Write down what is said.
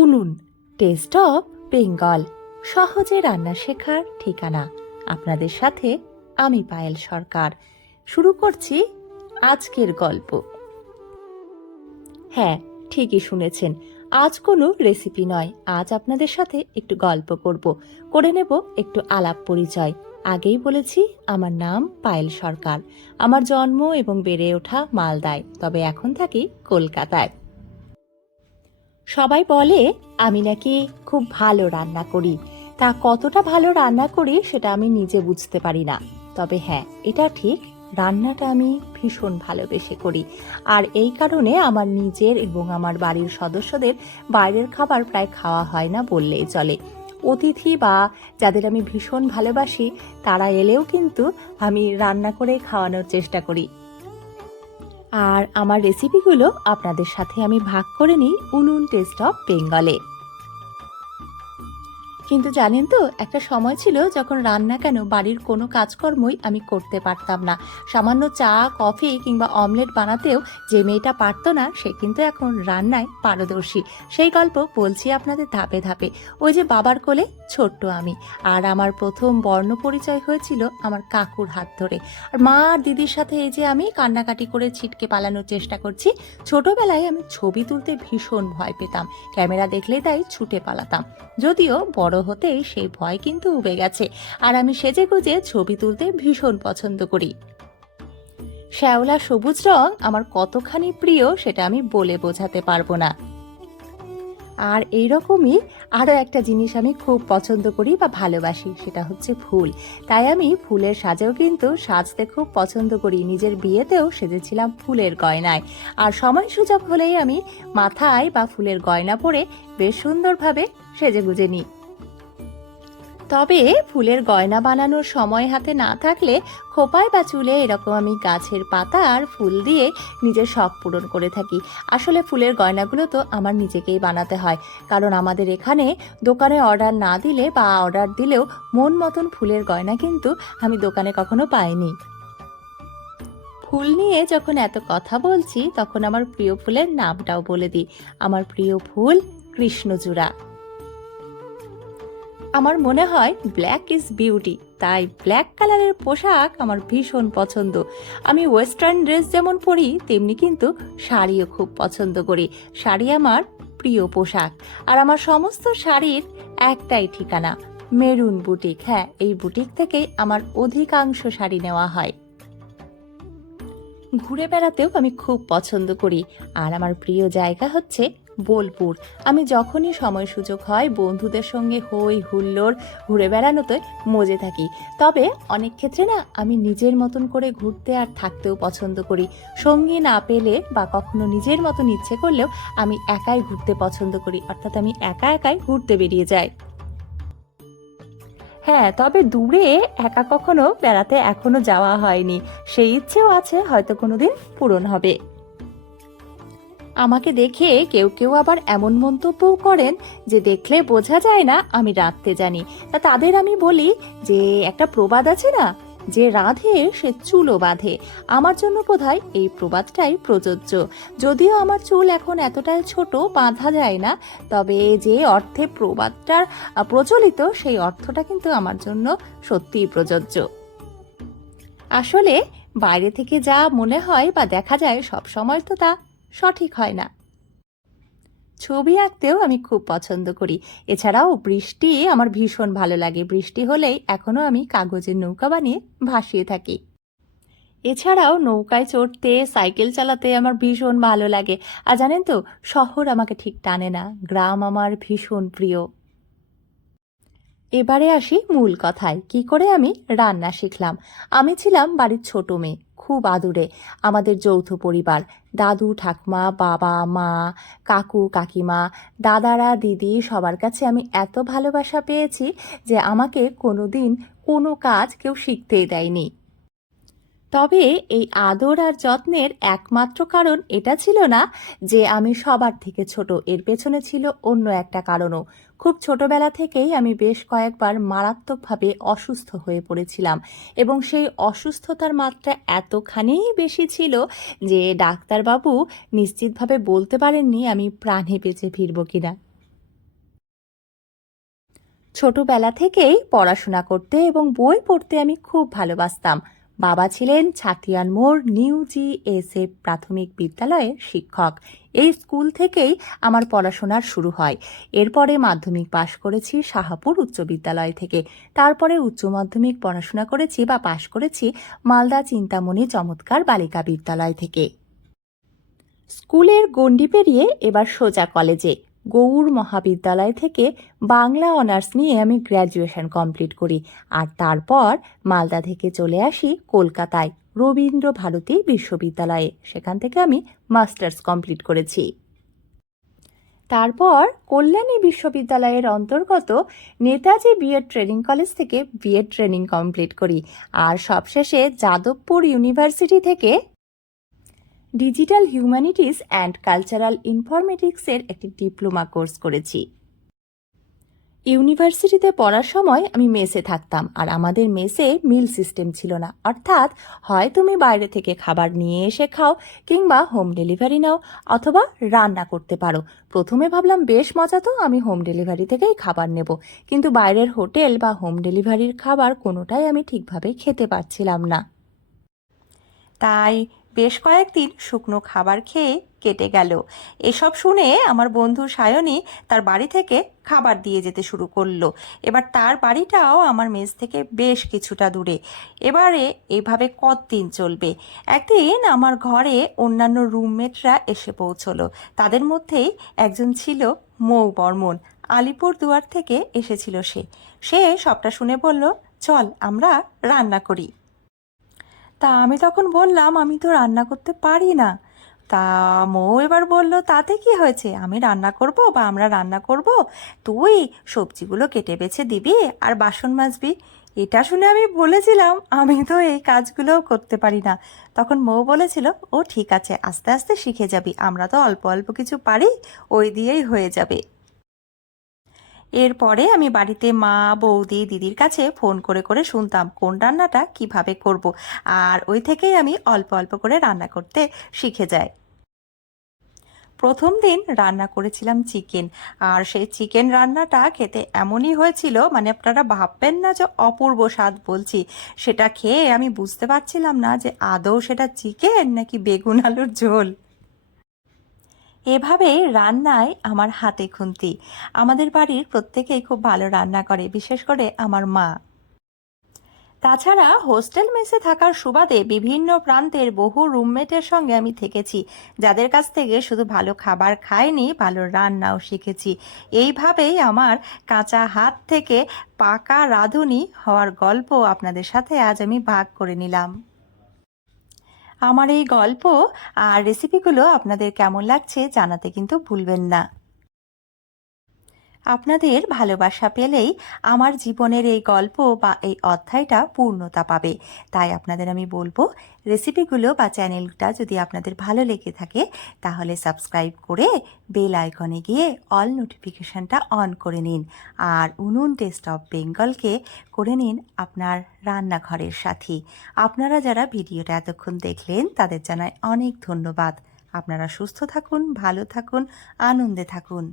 উনুন test of Bengal, সহজে রান্না শেখার ঠিকানা। আপনাদের সাথে আমি পায়েল সরকার। শুরু করছি আজকের গল্প। হ্যাঁ, ঠিকই শুনেছেন, আজ কোনো রেসিপি নয়, আজ আপনাদের সাথে একটু গল্প করে নেব একটু আলাপ পরিচয়। আগেই বলেছি আমার নাম পায়েল সরকার। আমার জন্ম এবং বেড়ে ওঠা মালদায়, তবে এখন থাকি কলকাতায়। সবাই বলে আমি নাকি খুব ভালো রান্না করি। তা কতটা ভালো রান্না করি সেটা আমি নিজে বুঝতে পারি না, তবে হ্যাঁ, এটা ঠিক, রান্নাটা আমি ভীষণ ভালোবেসে করি। আর এই কারণে আমার নিজের এবং আমার বাড়ির সদস্যদের বাইরের খাবার প্রায় খাওয়া হয় না বললেই চলে। অতিথি বা যাদের আমি ভীষণ ভালোবাসি তারা এলেও কিন্তু আমি রান্না করে খাওয়ানোর চেষ্টা করি। আর আমার রেসিপিগুলো আপনাদের সাথে আমি ভাগ করে নিই উনুন টেস্ট অফ বেঙ্গলে। কিন্তু জানেন তো, একটা সময় ছিল যখন রান্না কেন বাড়ির কোনো কাজকর্মই আমি করতে পারতাম না। সামান্য চা, কফি কিংবা অমলেট বানাতেও যে মেয়েটা পারতো না, সে কিন্তু এখন রান্নায় পারদর্শী। সেই গল্প বলছি আপনাদের ধাপে ধাপে। ওই যে বাবার কোলে ছোট্ট আমি, আর আমার প্রথম বর্ণ পরিচয় হয়েছিল আমার কাকুর হাত ধরে। আর মা আর দিদির সাথে এই যে আমি কান্নাকাটি করে ছিটকে পালানোর চেষ্টা করছি। ছোটবেলায় আমি ছবি তুলতে ভীষণ ভয় পেতাম, ক্যামেরা দেখলেই তাই ছুটে পালাতাম। যদিও বড় হতেই সেই ভয় কিন্তু উবে গেছে, আর আমি সেজে গুজে ছবি তুলতে ভীষণ পছন্দ করি। শ্যাওলা সবুজ রং আমার কতখানি প্রিয় সেটা আমি বলে বোঝাতে পারবো না। আর এইরকমই আরও একটা জিনিস আমি খুব পছন্দ করি বা ভালোবাসি, সেটা হচ্ছে ফুল। তাই আমি ফুলের সাজেও কিন্তু সাজতে খুব পছন্দ করি। নিজের বিয়েতেও সেজেছিলাম ফুলের গয়নায়। আর সময় সুযোগ হলেই আমি মাথায় বা ফুলের গয়না পরে বেশ সুন্দরভাবে সেজে গুজে নিই। তবে ফুলের গয়না বানানোর সময় হাতে না থাকলে খোপায় বা চুলে এরকম আমি গাছের পাতা আর ফুল দিয়ে নিজের শখ পূরণ করে থাকি। আসলে ফুলের গয়নাগুলো তো আমার নিজেকেই বানাতে হয়, কারণ আমাদের এখানে দোকানে অর্ডার না দিলে বা অর্ডার দিলেও মন মতন ফুলের গয়না কিন্তু আমি দোকানে কখনো পাইনি। ফুল নিয়ে যখন এত কথা বলছি, তখন আমার প্রিয় ফুলের নামটাও বলে দিই। আমার প্রিয় ফুল কৃষ্ণচূড়া। আমার মনে হয় ব্ল্যাক ইজ বিউটি, তাই ব্ল্যাক কালারের পোশাক আমার ভীষণ পছন্দ। আমি ওয়েস্টার্ন ড্রেস যেমন পরি, তেমনি কিন্তু শাড়িও খুব পছন্দ করি। শাড়ি আমার প্রিয় পোশাক। আর আমার সমস্ত শাড়ির একটাই ঠিকানা, মেরুন বুটিক। হ্যাঁ, এই বুটিক থেকেই আমার অধিকাংশ শাড়ি নেওয়া হয়। ঘুরে বেড়াতেও আমি খুব পছন্দ করি, আর আমার প্রিয় জায়গা হচ্ছে বোলপুর। আমি যখনই সময় সুযোগ হয় বন্ধুদের সঙ্গে হই হুল্লোড় ঘুরে বেড়ানোতে মজে থাকি। তবে অনেক ক্ষেত্রে না, আমি নিজের মতন করে ঘুরতে আর থাকতেও পছন্দ করি। সঙ্গী না পেলে বা কখনো নিজের মতন ইচ্ছে করলেও আমি একাই ঘুরতে পছন্দ করি, অর্থাৎ আমি একা একাই ঘুরতে বেরিয়ে যাই। হ্যাঁ, তবে দূরে একা কখনো বেড়াতে এখনো যাওয়া হয়নি। সেই ইচ্ছেও আছে, হয়তো কোনোদিন পূরণ হবে। আমাকে দেখে কেউ কেউ আবার এমন মন্তব্যও করেন যে দেখলে বোঝা যায় না আমি রাঁধতে জানি। তা তাদের আমি বলি যে একটা প্রবাদ আছে না, যে রাঁধে সে চুলও বাঁধে। আমার জন্য বোধহয় এই প্রবাদটাই প্রযোজ্য। যদিও আমার চুল এখন এতটাই ছোট, বাঁধা যায় না, তবে যে অর্থে প্রবাদটার প্রচলিত, সেই অর্থটা কিন্তু আমার জন্য সত্যিই প্রযোজ্য। আসলে বাইরে থেকে যা মনে হয় বা দেখা যায় সব সময় তো তা সঠিক হয় না। ছবি আঁকতেও আমি খুব পছন্দ করি। এছাড়াও বৃষ্টি আমার ভীষণ ভালো লাগে। বৃষ্টি হলেই এখনো আমি কাগজের নৌকা বানিয়ে ভাসিয়ে থাকি। এছাড়াও নৌকায় চড়তে, সাইকেল চালাতে আমার ভীষণ ভালো লাগে। আর জানেন তো, শহর আমাকে ঠিক টানে না, গ্রাম আমার ভীষণ প্রিয়। এবারে আসি মূল কথায়, কি করে আমি রান্না শিখলাম। আমি ছিলাম বাড়ির ছোট মেয়ে, খুব আদুরে। আমাদের যৌথ পরিবার, দাদু ঠাকুমা, বাবা মা, কাকু কাকিমা, দাদারা দিদি, সবার কাছে আমি এত ভালোবাসা পেয়েছি যে আমাকে কোনোদিন কোনো কাজ কেউ শিখতেই দেয়নি। তবে এই আদর আর যত্নের একমাত্র কারণ এটা ছিল না যে আমি সবার থেকে ছোট, এর পেছনে ছিল অন্য একটা কারণও। খুব ছোটবেলা থেকেই আমি বেশ কয়েকবার মারাত্মকভাবে অসুস্থ হয়ে পড়েছিলাম, এবং সেই অসুস্থতার মাত্রা এতখানি বেশি ছিল যে ডাক্তারবাবু নিশ্চিতভাবে বলতে পারেননি আমি প্রাণে বেঁচে ফিরব কিনা। ছোটবেলা থেকেই পড়াশোনা করতে এবং বই পড়তে আমি খুব ভালোবাসতাম। বাবা ছিলেন ছাতিয়ান মোড় নিউ জিএসএ প্রাথমিক বিদ্যালয়ের শিক্ষক। এই স্কুল থেকেই আমার পড়াশোনার শুরু হয়। এরপরে মাধ্যমিক পাশ করেছি শাহাপুর উচ্চ বিদ্যালয় থেকে। তারপরে উচ্চ মাধ্যমিক পড়াশোনা করেছি বা পাশ করেছি মালদা চিন্তামণি চমৎকার বালিকা বিদ্যালয় থেকে। স্কুলের গণ্ডি পেরিয়ে এবার সোজা কলেজে গৌড় মহাবিদ্যালয় থেকে বাংলা অনার্স নিয়ে আমি গ্র্যাজুয়েশন কমপ্লিট করি। আর তারপর মালদা থেকে চলে আসি কলকাতায় রবীন্দ্র ভারতী বিশ্ববিদ্যালয়ে। সেখান থেকে আমি মাস্টার্স কমপ্লিট করেছি। তারপর কল্যাণী বিশ্ববিদ্যালয়ের অন্তর্গত নেতাজি বিএড ট্রেনিং কলেজ থেকে বিএড ট্রেনিং কমপ্লিট করি। আর সবশেষে যাদবপুর ইউনিভার্সিটি থেকে ডিজিটাল হিউম্যানিটিস অ্যান্ড কালচারাল ইনফরমেটিক্সের একটি ডিপ্লোমা কোর্স করেছি। ইউনিভার্সিটিতে পড়ার সময় আমি মেসে থাকতাম, আর আমাদের মেসে মিল সিস্টেম ছিল না, অর্থাৎ হয় তুমি বাইরে থেকে খাবার নিয়ে এসে খাও কিংবা হোম ডেলিভারি নাও অথবা রান্না করতে পারো। প্রথমে ভাবলাম বেশ মজা, তো আমি হোম ডেলিভারি থেকেই খাবার নেব, কিন্তু বাইরের হোটেল বা হোম ডেলিভারির খাবার কোনোটাই আমি ঠিকভাবে খেতে পারছিলাম না। তাই বেশ কয়েকদিন শুকনো খাবার খেয়ে কেটে গেল। এসব শুনে আমার বন্ধু সায়নী তার বাড়ি থেকে খাবার দিয়ে যেতে শুরু করলো। এবার তার বাড়িটাও আমার মেস থেকে বেশ কিছুটা দূরে। এবারে এইভাবে কতদিন চলবে? একদিন আমার ঘরে অন্যান্য রুমমেটরা এসে পৌঁছলো। তাদের মধ্যেই একজন ছিল মৌ বর্মন। আলিপুরদুয়ার থেকে এসেছিল সে। সে সবটা শুনে বলল, চল আমরা রান্না করি। তা আমি তখন বললাম, আমি তো রান্না করতে পারি না। তা মৌ এবার বলল, তাতে কি হয়েছে, আমি রান্না করব বা আমরা রান্না করব, তুই সবজিগুলো কেটে বেছে দিবি আর বাসন মাজবি। এটা শুনে আমি বলেছিলাম, আমি তো এই কাজগুলোও করতে পারি না। তখন মৌ বলেছিল, ও ঠিক আছে, আস্তে আস্তে শিখে যাবি, আমরা তো অল্প অল্প কিছু পারি, ওই দিয়েই হয়ে যাবে। এরপরে আমি বাড়িতে মা, বৌদি, দিদির কাছে ফোন করে করে শুনতাম কোন রান্নাটা কিভাবে করব, আর ওই থেকেই আমি অল্প অল্প করে রান্না করতে শিখে যাই। প্রথম দিন রান্না করেছিলাম চিকেন, আর সেই চিকেন রান্নাটা খেতে এমনই হয়েছিল, মানে আপনারা ভাববেন না যে অপূর্ব স্বাদ বলছি। সেটা খেয়ে আমি বুঝতে পারছিলাম না যে আদৌ সেটা চিকেন নাকি বেগুন আলুর ঝোল। এভাবে রান্নায় আমার হাতে খুন্তি। আমাদের বাড়ির প্রত্যেকেই খুব ভালো রান্না করে, বিশেষ করে আমার মা। তাছাড়া হোস্টেল মেসে থাকার সুবাদে বিভিন্ন প্রান্তের বহু রুমমেটের সঙ্গে আমি থেকেছি, যাদের কাছ থেকে শুধু ভালো খাবার খাইনি, ভালো রান্নাও শিখেছি। এইভাবেই আমার কাঁচা হাত থেকে পাকা রাঁধুনি হওয়ার গল্প আপনাদের সাথে আজ আমি ভাগ করে নিলাম। আমার এই গল্প আর রেসিপিগুলো আপনাদের কেমন লাগছে জানাতে কিন্তু ভুলবেন না। আপনাদের ভালোবাসা পেলেই আমার জীবনের এই গল্প বা এই অধ্যায়টা পূর্ণতা পাবে। তাই আপনাদের আমি বলবো, রেসিপিগুলো বা চ্যানেলটা যদি আপনাদের ভালো লেগে থাকে তাহলে সাবস্ক্রাইব করে বেল আইকনে গিয়ে অল নোটিফিকেশনটা অন করে নিন। আর উনুন টেস্ট অফ বেঙ্গলকে করে নিন আপনার রান্নাঘরের সাথী। আপনারা যারা ভিডিওটা এতক্ষণ দেখলেন তাদের জানাই অনেক ধন্যবাদ। আপনারা সুস্থ থাকুন, ভালো থাকুন, আনন্দে থাকুন।